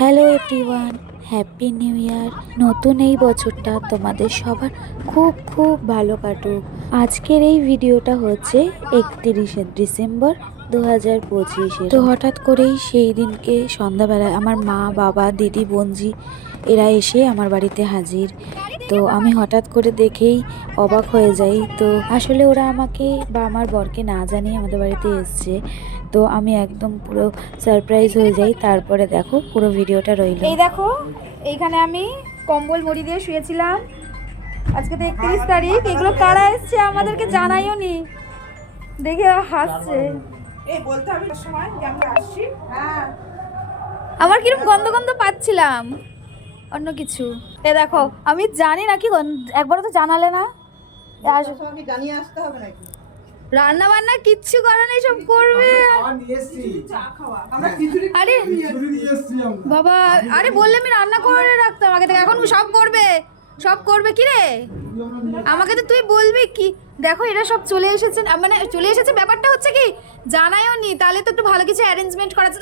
Hello everyone, happy new year. নতুন এই বছরটা তোমাদের সবার খুব খুব ভালো কাটুক। আজকের এই ভিডিওটা হচ্ছে 31শে ডিসেম্বর 2025। তো হঠাৎ করেই সেই দিনকে সন্ধ্যাবেলায় আমার মা, বাবা, দিদি, বোনজি এরা এসে আমার বাড়িতে হাজির। তো আমি হঠাৎ করে দেখেই অবাক হয়ে যাই। তো আসলে ওরা আমাকে বা আমার বরকে না জানিয়ে আমাদের বাড়িতে এসছে। তো আমি একদম পুরো সারপ্রাইজ হয়ে যাই। তারপরে দেখো পুরো ভিডিওটা রইল। এই দেখো, এইখানে আমি কম্বল মুড়ি দিয়ে শুয়েছিলাম। আজকে তো 31 তারিখ। এগুলো কারা এসছে আমাদেরকে জানাইও নি, দেখে হাসছে। এই বলতে আমি সময় যে আমরা আসছি। হ্যাঁ, আমার কিরকম গন্ধ গন্ধ পাচ্ছিলাম, অন্য কিছু। এ দেখো, আমি জানি না কি একবারও তো জানালে না। তোমাকে জানিয়ে আসতে হবে নাকি? রান্না বান্না কিচ্ছু করে নেই, সব করবে। চা খাওয়া আমরা খিচুড়ি আরে বাবা, আরে বললে আমি রান্না করে রাখতাম আগে থেকে। এখন সব করবে, সব করবে। কি রে, আমাকে তো তুই বলবি কি? দেখো এরা সব চলে এসেছে, মানে চলে এসেছে। ব্যাপারটা হচ্ছে কি, জানাইও নি, তাহলে তো একটু ভালো কিছু অ্যারেঞ্জমেন্ট করা আছে।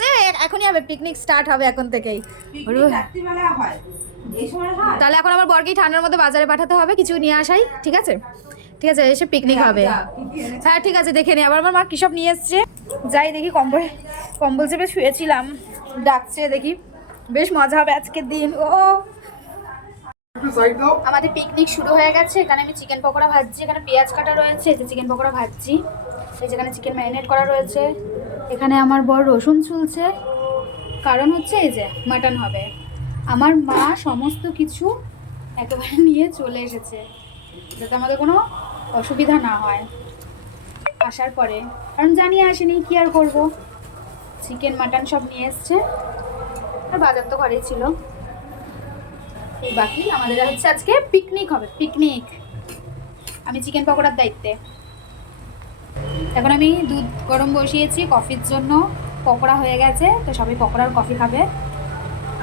এখনই হবে, পিকনিক স্টার্ট হবে এখন থেকেই। রাত্রিবেলা হয়, এই সময় হয়। তাহলে এখন আমার বরকেই ঠান্ডার মধ্যে বাজারে পাঠাতে হবে, কিছু নিয়ে আসাই। ঠিক আছে, ঠিক আছে, এসে পিকনিক হবে। হ্যাঁ ঠিক আছে, দেখে নি। আবার আমার মা কী সব নিয়ে এসছে। যাই দেখি, কম্বল চেপে শুয়েছিলাম, ডাকছে দেখি। বেশ মজা হবে আজকের দিন। ও আমাদের পিকনিক শুরু হয়ে গেছে। এখানে আমি চিকেন পকোড়া ভাজছি, এখানে পেঁয়াজ কাটা রয়েছে, এই যে চিকেন পকোড়া ভাজছি। এই যেখানে চিকেন ম্যারিনেট করা রয়েছে। এখানে আমার বর রসুন ছুলছে, কারণ হচ্ছে এই যে মাটন হবে। আমার মা সমস্ত কিছু একেবারে নিয়ে চলে এসেছে, যাতে আমাদের কোনো অসুবিধা না হয় আসার পরে। কারণ জানিয়ে আসেনি, কি আর করবো। চিকেন মাটন সব নিয়ে এসছে, আর বাজার তো ঘরেই ছিল। এই বাকি আমাদের হচ্ছে আজকে পিকনিক হবে, পিকনিক। আমি চিকেন পকোড়ার দায়িত্বে। এখন আমি দুধ গরম বসিয়েছি কফির জন্য। পকোড়া হয়ে গেছে, তো সবাই পকোড়ার কফি খাবে।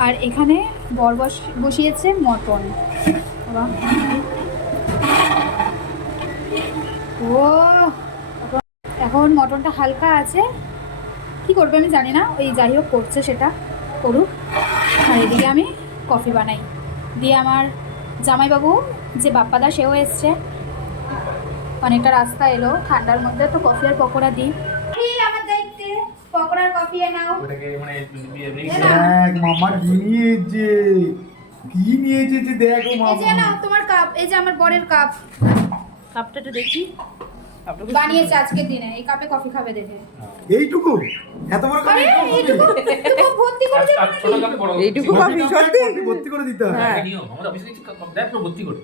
আর এখানে বর বসিয়েছে মটন। ও এখন মটনটা হালকা আছে, কি করবে আমি জানি না। ওই যাই হোক করছে, সেটা করুক। আর এদিকে আমি কফি বানাই দিয়ে আমার জামাইবাবু যে বাপ্পাদা, সেও এসছে। অনেকটা রাস্তা এলো ঠান্ডার মধ্যে, তো কফি আর পকোড়া দিই। আমার দায়িত্বে পকোড়ার কফি নাও। দেখ মামা কি নিয়েছে যে দেখো এই যে নাও তোমার কাপ, এই যে আমার বরের কাপ। কাপটা একটু দেখি, বানিয়েছে আজকের দিনে। এই কাপে কফি খাবে দেখে। এইটুকু এত বড় কাপ, এইটুকু ভর্তি করে দিতে হবে। এইটুকু কফি সত্যি ভর্তি করে দিতে হবে। হ্যাঁ। আমরা অফিসে দেখছি দেখ পুরো ভর্তি করে।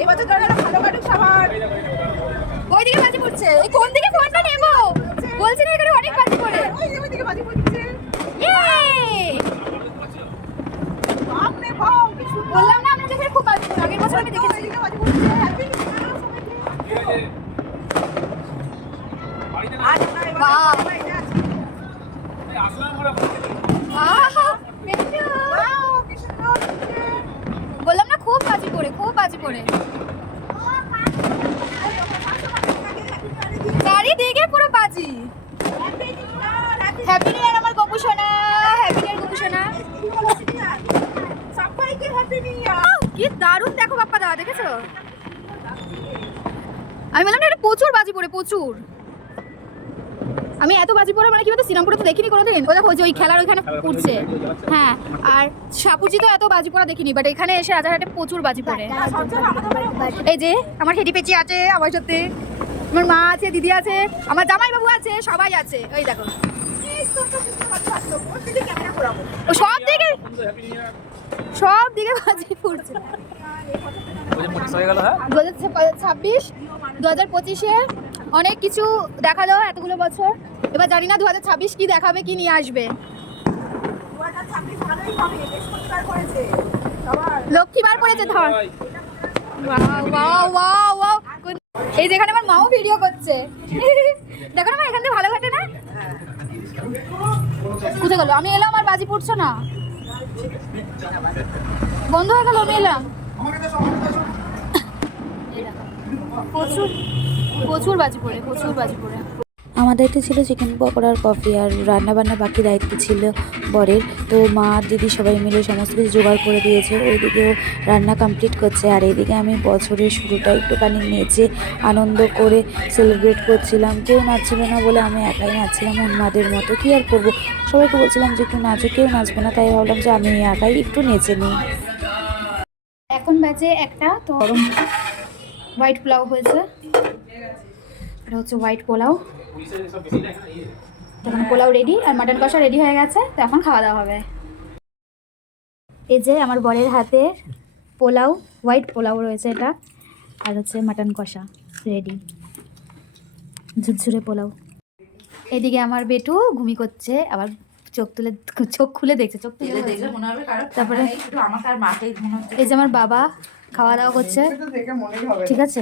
এই বছর জন্য ভালো কাটুক সবার। ওইদিকে বাজি পড়ছে, এই কোন দিকে ফোনটা নেবো বলছি না, এখানে অনেক বাজি পড়ে। ওই দিকে বাজি পড়ছে। বাপ রে বাপ, কি সুন্দর। বললাম না আমরা যখন খুব বাজি পড়ে, আগের বছর আমি দেখেছি। ওইদিকে বাজি পড়ছে। হ্যাপি নিউ ইয়ার সবাইকে। আজ আমরা এই বাহ। বছর বাইরে আছি। আহা, মেট্রো। ওয়াও, কি সুন্দর হচ্ছে। বললাম না খুব বাজি পড়ে, খুব বাজি পড়ে। চারিদিকে পুরো বাজি। হ্যাপি নিউ ইয়ার আমার গপু সোনা, হ্যাপি নিউ ইয়ার গপু সোনা। সবাইকে হ্যাপি নিউ ইয়ার। কি দারুণ দেখো বাপ্পা দা, দেখেছো? আমি বললাম না, এটা প্রচুর বাজি পড়ে, প্রচুর। আমি এত বাজি পড়ে মানে কি বলতো, শ্রীরামপুরে তো দেখিনি কোনোদিন। ও দেখো ওই খেলার ওইখানে উঠছে। হ্যাঁ, আর সাপুজি তো এত বাজি পড়া দেখিনি, বাট এখানে এসে রাজারহাটে প্রচুর বাজি পড়ে। এই যে আমার হেঁটি পেঁচি আছে আমার সাথে, আমার মা আছে, দিদি আছে, আমার জামাইবাবু আছে, সবাই আছে। ওই দেখো, ও সব দিকে বাজি ফুটছে। 2026 2025-এ অনেক কিছু দেখালো এতগুলো বছর। এবার জানি না 2026 কি দেখাবে, কি নিয়ে আসবে। 2026 ভালোই হবে, বৃহস্পতিবার করেছে সবার। লক্ষ্মীবার পড়েছে ধর। Wow wow wow wow. এই যেখানে আমার মাও ভিডিও করছে, দেখো না মা, এখান থেকে ভালো ঘাটে না। কোথায় গেল? আমি এলাম আর বাজি পড়ছো না, বন্ধ হয়ে গেল। আমি এলাম, প্রচুর প্রচুর বাজি পড়ে, প্রচুর বাজি পড়ে। আমার দায়িত্ব ছিল চিকেন পকোড়ার কফি, আর রান্নাবান্না বাকি দায়িত্ব ছিল বরের। তো মা দিদি সবাই মিলে সমস্ত কিছু জোগাড় করে দিয়েছে, ওইদিকেও রান্না কমপ্লিট করছে, আর এইদিকে আমি বছরের শুরুটা একটুখানি নেচে আনন্দ করে সেলিব্রেট করছিলাম। কেউ নাচছিল না বলে আমি একাই নাচছিলাম উন্মাদের মতো। কী আর করবো, সবাইকে বলছিলাম যে একটু নাচো, কেউ নাচবে না, তাই ভাবলাম যে আমি একাই একটু নেচে নিই। এখন বাজে 1টা, তো হোয়াইট পোলাও হয়েছে। এটা হচ্ছে হোয়াইট পোলাও। এখন পোলাও রেডি আর মাটন কষা রেডি হয়ে গেছে, তো এখন খাওয়া দাওয়া হবে। এই যে আমার বরের হাতে পোলাও, হোয়াইট পোলাও রয়েছে এটা, আর হচ্ছে মাটন কষা রেডি, ঝুরঝুরে পোলাও। এদিকে আমার বেটু ঘুমি করছে, আবার চোখ খুলে দেখছে, চোখ তুলে দেখলে মনে হবে কারো তারপরে শুধু আমাকে আর মাকেই মনে হচ্ছে। এই যে আমার বাবা খাওয়া দাওয়া করছে, এটা দেখে মনেই হবে ঠিক আছে।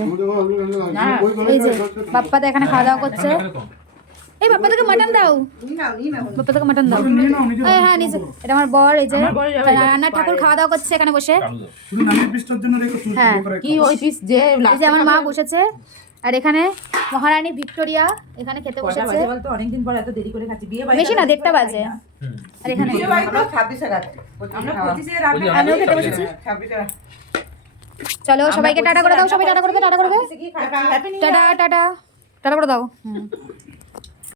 এই যে বাপ্পাদা এখানে খাওয়া দাওয়া করছে। এই বাপ্পাদাকে মাটন দাও, বাপ্পাদাকে মাটন দাও। এই হ্যাঁ নিচে, এটা আমার বর। এই যে রান্নার ঠাকুর খাওয়া দাওয়া করছে এখানে বসে। শুধু নামের পিসটার জন্য রেখো চুল হ্যাঁ। করে কি ওই পিস যে এই যে আমার মা বসেছে, আর এখানে মহারানী ভিক্টোরিয়া এখানে খেতে বসেছে। বলতো অনেকদিন পর এত দেরি করে খাচ্ছি, বিয়ে বাড়ি বেশি না, 1:30 বাজে। আর এখানে বিয়ে বাড়ি তো 26-এ খাচ্ছি, আমরা 25-এ রান্না আমিও খেতে বসেছি। 26-এ চলো সবাইকে টাটা করে দাও, সবাই টাটা করবে, টাটা করবে, happy new tata tata tata করে দাও।